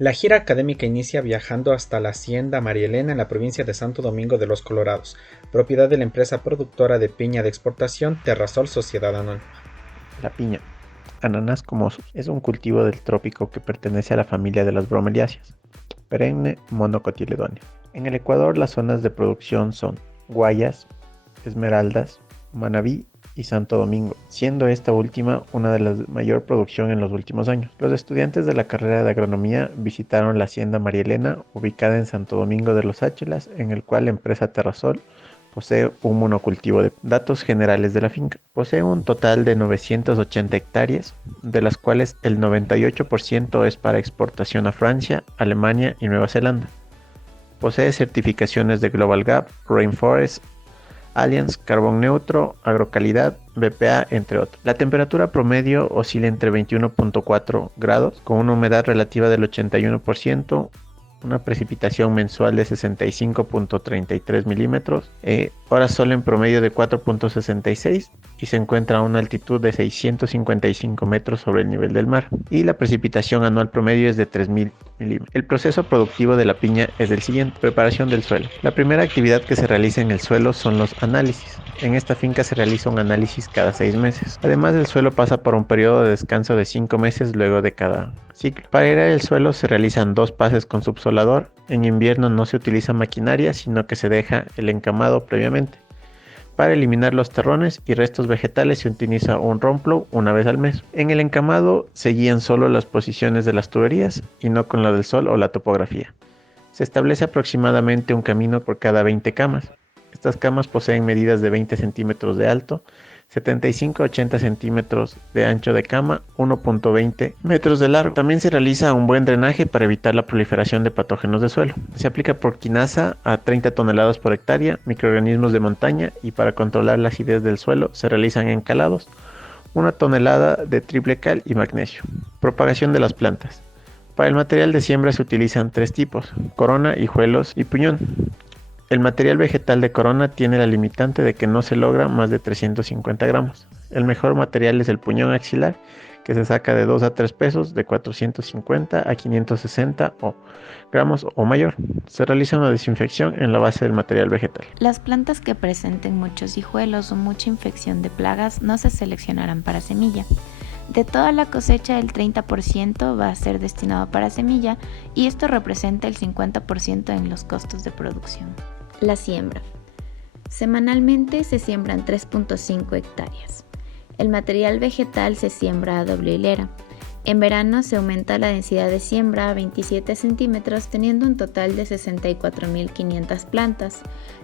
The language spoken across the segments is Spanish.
La gira académica inicia viajando hasta la Hacienda María Elena en la provincia de Santo Domingo de los Colorados, propiedad de la empresa productora de piña de exportación Terrasol Sociedad Anónima. La piña, Ananas comosus, es un cultivo del trópico que pertenece a la familia de las bromeliáceas, perenne monocotiledónea. En el Ecuador las zonas de producción son Guayas, Esmeraldas, Manabí y Santo Domingo, siendo esta última una de las de mayor producción en los últimos años. Los estudiantes de la carrera de agronomía visitaron la hacienda María Elena, ubicada en Santo Domingo de los Áchilas, en el cual la empresa Terrasol posee un monocultivo de datos generales de la finca. Posee un total de 980 hectáreas, de las cuales el 98% es para exportación a Francia, Alemania y Nueva Zelanda. Posee certificaciones de Global Gap, Rainforest Alliance, Carbón Neutro, Agrocalidad, BPA, entre otros. La temperatura promedio oscila entre 21.4 grados, con una humedad relativa del 81%, una precipitación mensual de 65.33 milímetros, horas sol en promedio de 4.66 y se encuentra a una altitud de 655 metros sobre el nivel del mar, y la precipitación anual promedio es de 3.000 milímetros. El proceso productivo de la piña es el siguiente: preparación del suelo. La primera actividad que se realiza en el suelo son los análisis. En esta finca se realiza un análisis cada 6 meses. Además, el suelo pasa por un periodo de descanso de 5 meses luego de cada ciclo. Para airear el suelo se realizan 2 pases con subsolador. En invierno no se utiliza maquinaria, sino que se deja el encamado previamente. Para eliminar los terrones y restos vegetales se utiliza un romplow una vez al mes. En el encamado se guían solo las posiciones de las tuberías y no con la del sol o la topografía. Se establece aproximadamente un camino por cada 20 camas. Estas camas poseen medidas de 20 centímetros de alto, 75 a 80 centímetros de ancho de cama, 1.20 metros de largo. También se realiza un buen drenaje para evitar la proliferación de patógenos de suelo. Se aplica porquinasa a 30 toneladas por hectárea, microorganismos de montaña, y para controlar la acidez del suelo se realizan encalados, 1 tonelada de triple cal y magnesio. Propagación de las plantas. Para el material de siembra se utilizan 3 tipos: corona, hijuelos y puñón. El material vegetal de corona tiene la limitante de que no se logra más de 350 gramos. El mejor material es el puñón axilar, que se saca de 2 a 3 pesos, de 450 a 560 gramos o mayor. Se realiza una desinfección en la base del material vegetal. Las plantas que presenten muchos hijuelos o mucha infección de plagas no se seleccionarán para semilla. De toda la cosecha, el 30% va a ser destinado para semilla, y esto representa el 50% en los costos de producción. La siembra. Semanalmente se siembran 3.5 hectáreas. El material vegetal se siembra a doble hilera. En verano se aumenta la densidad de siembra a 27 centímetros, teniendo un total de 64.500 plantas,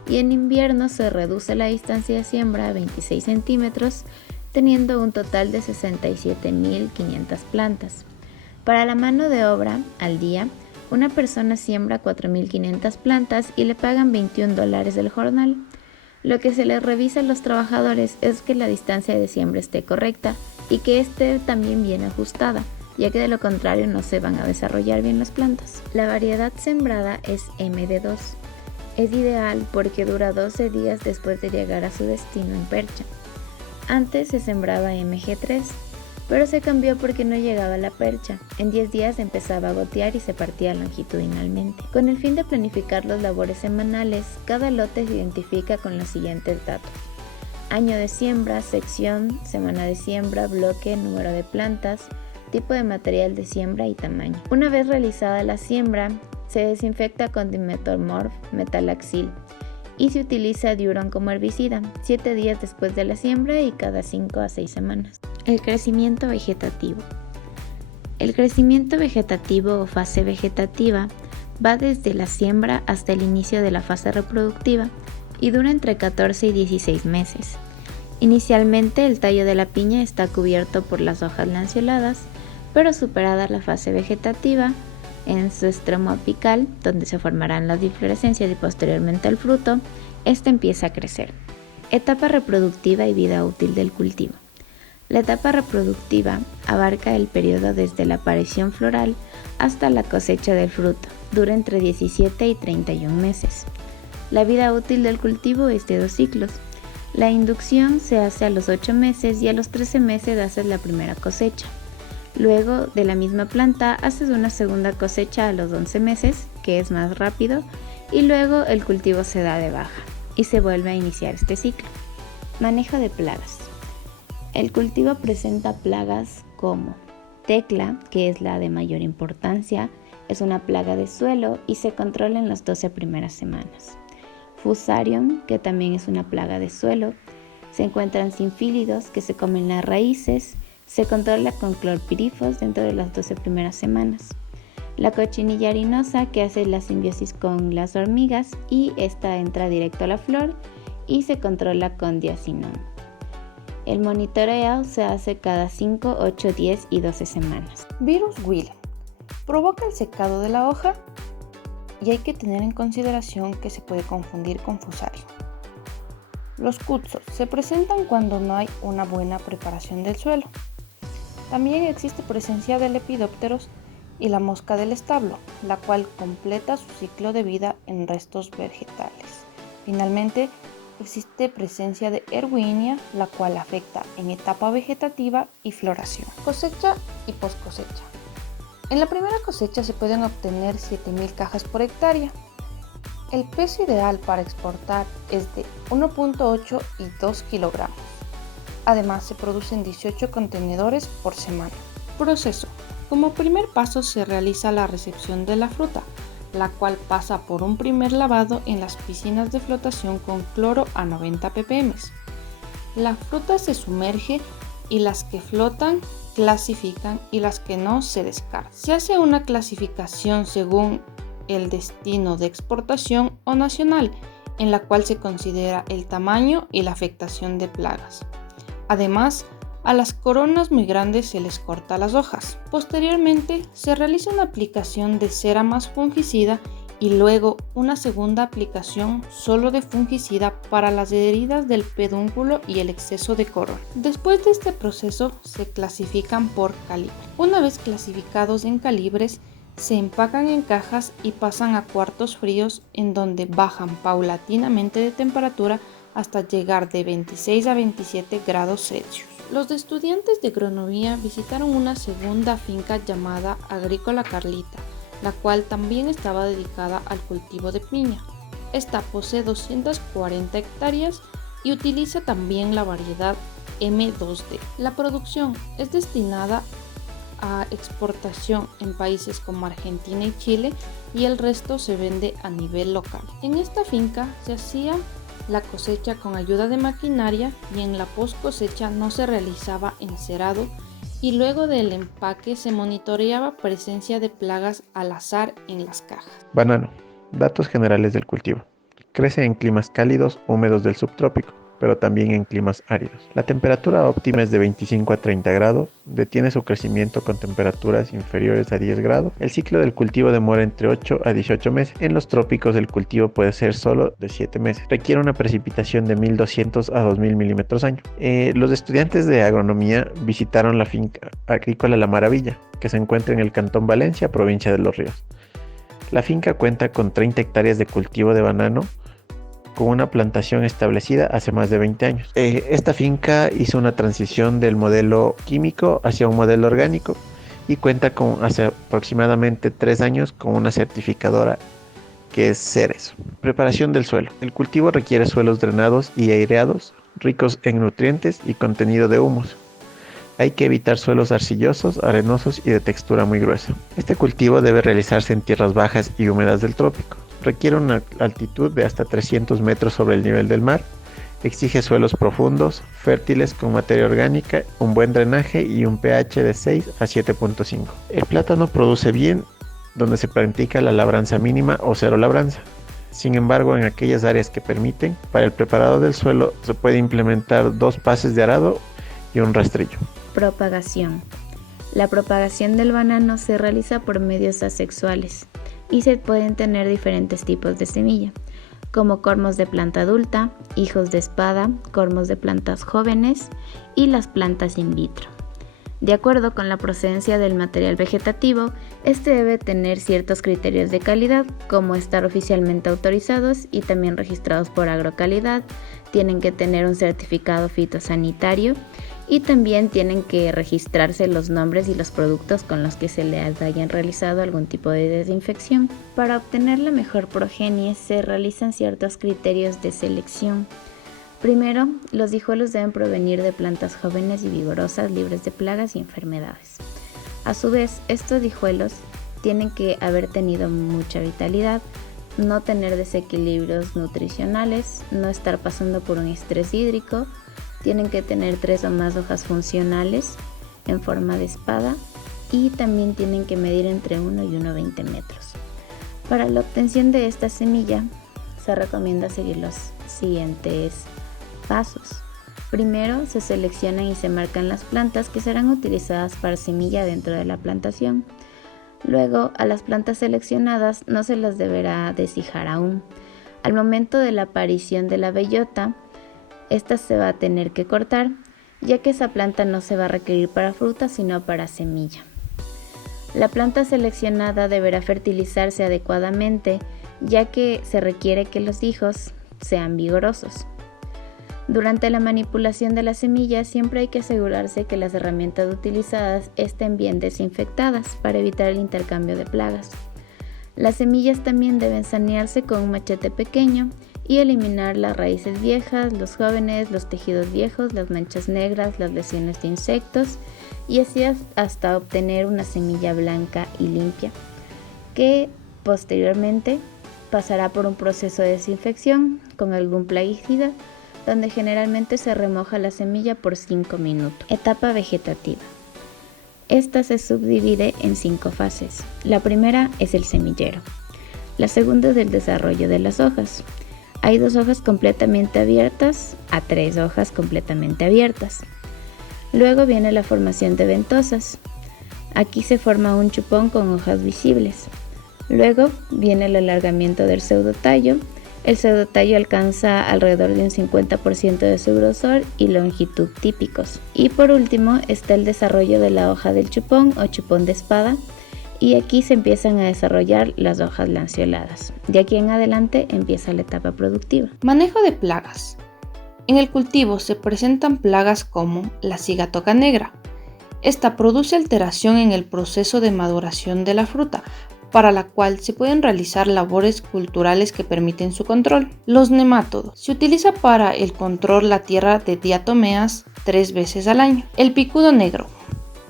y en invierno se reduce la distancia de siembra a 26 centímetros, teniendo un total de 67.500 plantas. Para la mano de obra, al día, una persona siembra 4.500 plantas y le pagan $21 del jornal. Lo que se les revisa a los trabajadores es que la distancia de siembra esté correcta y que esté también bien ajustada, ya que de lo contrario no se van a desarrollar bien las plantas. La variedad sembrada es MD2. Es ideal porque dura 12 días después de llegar a su destino en percha. Antes se sembraba MG3, pero se cambió porque no llegaba a la percha. En 10 días empezaba a gotear y se partía longitudinalmente. Con el fin de planificar las labores semanales, cada lote se identifica con los siguientes datos: año de siembra, sección, semana de siembra, bloque, número de plantas, tipo de material de siembra y tamaño. Una vez realizada la siembra, se desinfecta con dimetomorf metalaxil y se utiliza diuron como herbicida 7 días después de la siembra y cada 5 a 6 semanas. El crecimiento vegetativo. El crecimiento vegetativo o fase vegetativa va desde la siembra hasta el inicio de la fase reproductiva y dura entre 14 y 16 meses. Inicialmente el tallo de la piña está cubierto por las hojas lanceoladas, pero superada la fase vegetativa, en su extremo apical, donde se formarán las inflorescencias y posteriormente el fruto, este empieza a crecer. Etapa reproductiva y vida útil del cultivo. La etapa reproductiva abarca el periodo desde la aparición floral hasta la cosecha del fruto, dura entre 17 y 31 meses. La vida útil del cultivo es de 2 ciclos. La inducción se hace a los 8 meses y a los 13 meses hace la primera cosecha. Luego de la misma planta haces una segunda cosecha a los 11 meses, que es más rápido, y luego el cultivo se da de baja y se vuelve a iniciar este ciclo. Manejo de plagas. El cultivo presenta plagas como tecla, que es la de mayor importancia, es una plaga de suelo y se controla en las 12 primeras semanas. Fusarium, que también es una plaga de suelo, se encuentran sinfílidos que se comen las raíces, se controla con clorpirifos dentro de las 12 primeras semanas. La cochinilla harinosa, que hace la simbiosis con las hormigas y esta entra directo a la flor y se controla con diacinón. El monitoreo se hace cada 5, 8, 10 y 12 semanas. Virus Wilhelm provoca el secado de la hoja y hay que tener en consideración que se puede confundir con Fusarium. Los cutsos se presentan cuando no hay una buena preparación del suelo. También existe presencia de lepidópteros y la mosca del establo, la cual completa su ciclo de vida en restos vegetales. Finalmente, existe presencia de Erwinia, la cual afecta en etapa vegetativa y floración. Cosecha y poscosecha. En la primera cosecha se pueden obtener 7.000 cajas por hectárea. El peso ideal para exportar es de 1.8 y 2 kilogramos. Además, se producen 18 contenedores por semana. Proceso. Como primer paso se realiza la recepción de la fruta, la cual pasa por un primer lavado en las piscinas de flotación con cloro a 90 ppm. La fruta se sumerge y las que flotan clasifican y las que no se descartan. Se hace una clasificación según el destino de exportación o nacional, en la cual se considera el tamaño y la afectación de plagas. Además, a las coronas muy grandes se les corta las hojas. Posteriormente, se realiza una aplicación de cera más fungicida y luego una segunda aplicación solo de fungicida para las heridas del pedúnculo y el exceso de corona. Después de este proceso, se clasifican por calibre. Una vez clasificados en calibres, se empacan en cajas y pasan a cuartos fríos en donde bajan paulatinamente de temperatura hasta llegar de 26 a 27 grados Celsius. Los estudiantes de agronomía visitaron una segunda finca llamada Agrícola Carlita, la cual también estaba dedicada al cultivo de piña. Esta posee 240 hectáreas y utiliza también la variedad M2D. La producción es destinada a exportación en países como Argentina y Chile y el resto se vende a nivel local. En esta finca se hacía la cosecha con ayuda de maquinaria y en la post cosecha no se realizaba encerado y luego del empaque se monitoreaba presencia de plagas al azar en las cajas. Banano. Datos generales del cultivo. Crece en climas cálidos, húmedos del subtrópico, pero también en climas áridos. La temperatura óptima es de 25 a 30 grados, detiene su crecimiento con temperaturas inferiores a 10 grados. El ciclo del cultivo demora entre 8 a 18 meses. En los trópicos el cultivo puede ser solo de 7 meses. Requiere una precipitación de 1.200 a 2.000 milímetros año. Los estudiantes de agronomía visitaron la finca agrícola La Maravilla, que se encuentra en el Cantón Valencia, provincia de Los Ríos. La finca cuenta con 30 hectáreas de cultivo de banano, con una plantación establecida hace más de 20 años. Esta finca hizo una transición del modelo químico hacia un modelo orgánico y cuenta con hace aproximadamente 3 años con una certificadora que es Ceres. Preparación del suelo. El cultivo requiere suelos drenados y aireados, ricos en nutrientes y contenido de humus. Hay que evitar suelos arcillosos, arenosos y de textura muy gruesa. Este cultivo debe realizarse en tierras bajas y húmedas del trópico. Requiere una altitud de hasta 300 metros sobre el nivel del mar. Exige suelos profundos, fértiles con materia orgánica, un buen drenaje y un pH de 6 a 7.5. El plátano produce bien donde se practica la labranza mínima o cero labranza. Sin embargo, en aquellas áreas que permiten, para el preparado del suelo se puede implementar 2 pases de arado y un rastrillo. Propagación. La propagación del banano se realiza por medios asexuales y se pueden tener diferentes tipos de semilla, como cormos de planta adulta, hijos de espada, cormos de plantas jóvenes y las plantas in vitro. De acuerdo con la procedencia del material vegetativo, este debe tener ciertos criterios de calidad, como estar oficialmente autorizados y también registrados por Agrocalidad, tienen que tener un certificado fitosanitario y también tienen que registrarse los nombres y los productos con los que se les hayan realizado algún tipo de desinfección. Para obtener la mejor progenie se realizan ciertos criterios de selección. Primero, los hijuelos deben provenir de plantas jóvenes y vigorosas, libres de plagas y enfermedades. A su vez, estos hijuelos tienen que haber tenido mucha vitalidad, no tener desequilibrios nutricionales, no estar pasando por un estrés hídrico, tienen que tener 3 o más hojas funcionales en forma de espada y también tienen que medir entre 1 y 1,20 metros. Para la obtención de esta semilla se recomienda seguir los siguientes pasos. Primero, se seleccionan y se marcan las plantas que serán utilizadas para semilla dentro de la plantación. Luego, a las plantas seleccionadas no se las deberá deshijar aún. Al momento de la aparición de la bellota, esta se va a tener que cortar, ya que esa planta no se va a requerir para fruta, sino para semilla. La planta seleccionada deberá fertilizarse adecuadamente, ya que se requiere que los hijos sean vigorosos. Durante la manipulación de las semillas siempre hay que asegurarse que las herramientas utilizadas estén bien desinfectadas para evitar el intercambio de plagas. Las semillas también deben sanearse con un machete pequeño y eliminar las raíces viejas, los jóvenes, los tejidos viejos, las manchas negras, las lesiones de insectos y así hasta obtener una semilla blanca y limpia, que posteriormente pasará por un proceso de desinfección con algún plaguicida, donde generalmente se remoja la semilla por 5 minutos. Etapa vegetativa. Esta se subdivide en 5 fases. La primera es el semillero. La segunda es el desarrollo de las hojas. Hay 2 hojas completamente abiertas a 3 hojas completamente abiertas. Luego viene la formación de ventosas. Aquí se forma un chupón con hojas visibles. Luego viene el alargamiento del pseudotallo. El pseudotallo alcanza alrededor de un 50% de su grosor y longitud típicos. Y por último está el desarrollo de la hoja del chupón o chupón de espada, y aquí se empiezan a desarrollar las hojas lanceoladas. De aquí en adelante empieza la etapa productiva. Manejo de plagas. En el cultivo se presentan plagas como la cigatoca negra. Esta produce alteración en el proceso de maduración de la fruta, para la cual se pueden realizar labores culturales que permiten su control. Los nemátodos. Se utiliza para el control la tierra de diatomeas 3 veces al año. El picudo negro.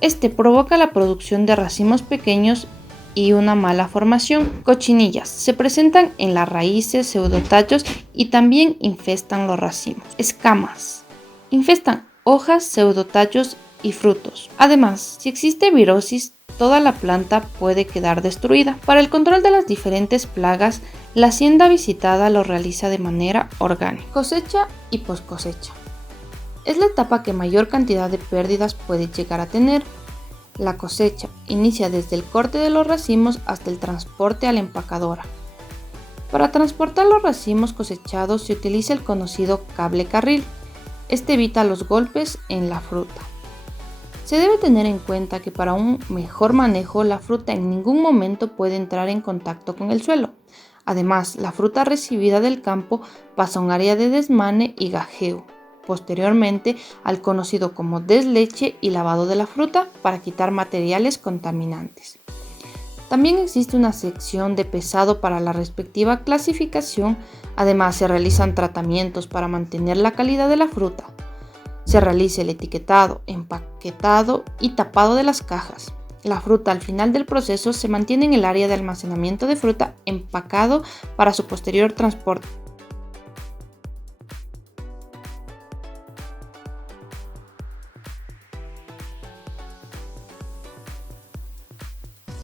Este provoca la producción de racimos pequeños y una mala formación. Cochinillas. Se presentan en las raíces, pseudotallos y también infestan los racimos. Escamas. Infestan hojas, pseudotallos y frutos. Además, si existe virosis, toda la planta puede quedar destruida. Para el control de las diferentes plagas, la hacienda visitada lo realiza de manera orgánica. Cosecha y poscosecha. Es la etapa que mayor cantidad de pérdidas puede llegar a tener. La cosecha inicia desde el corte de los racimos hasta el transporte a la empacadora. Para transportar los racimos cosechados se utiliza el conocido cable carril. Este evita los golpes en la fruta. Se debe tener en cuenta que para un mejor manejo, la fruta en ningún momento puede entrar en contacto con el suelo. Además, la fruta recibida del campo pasa a un área de desmane y gajeo, posteriormente al conocido como desleche y lavado de la fruta para quitar materiales contaminantes. También existe una sección de pesado para la respectiva clasificación. Además, se realizan tratamientos para mantener la calidad de la fruta. Se realiza el etiquetado, empaquetado y tapado de las cajas. La fruta al final del proceso se mantiene en el área de almacenamiento de fruta empacado para su posterior transporte.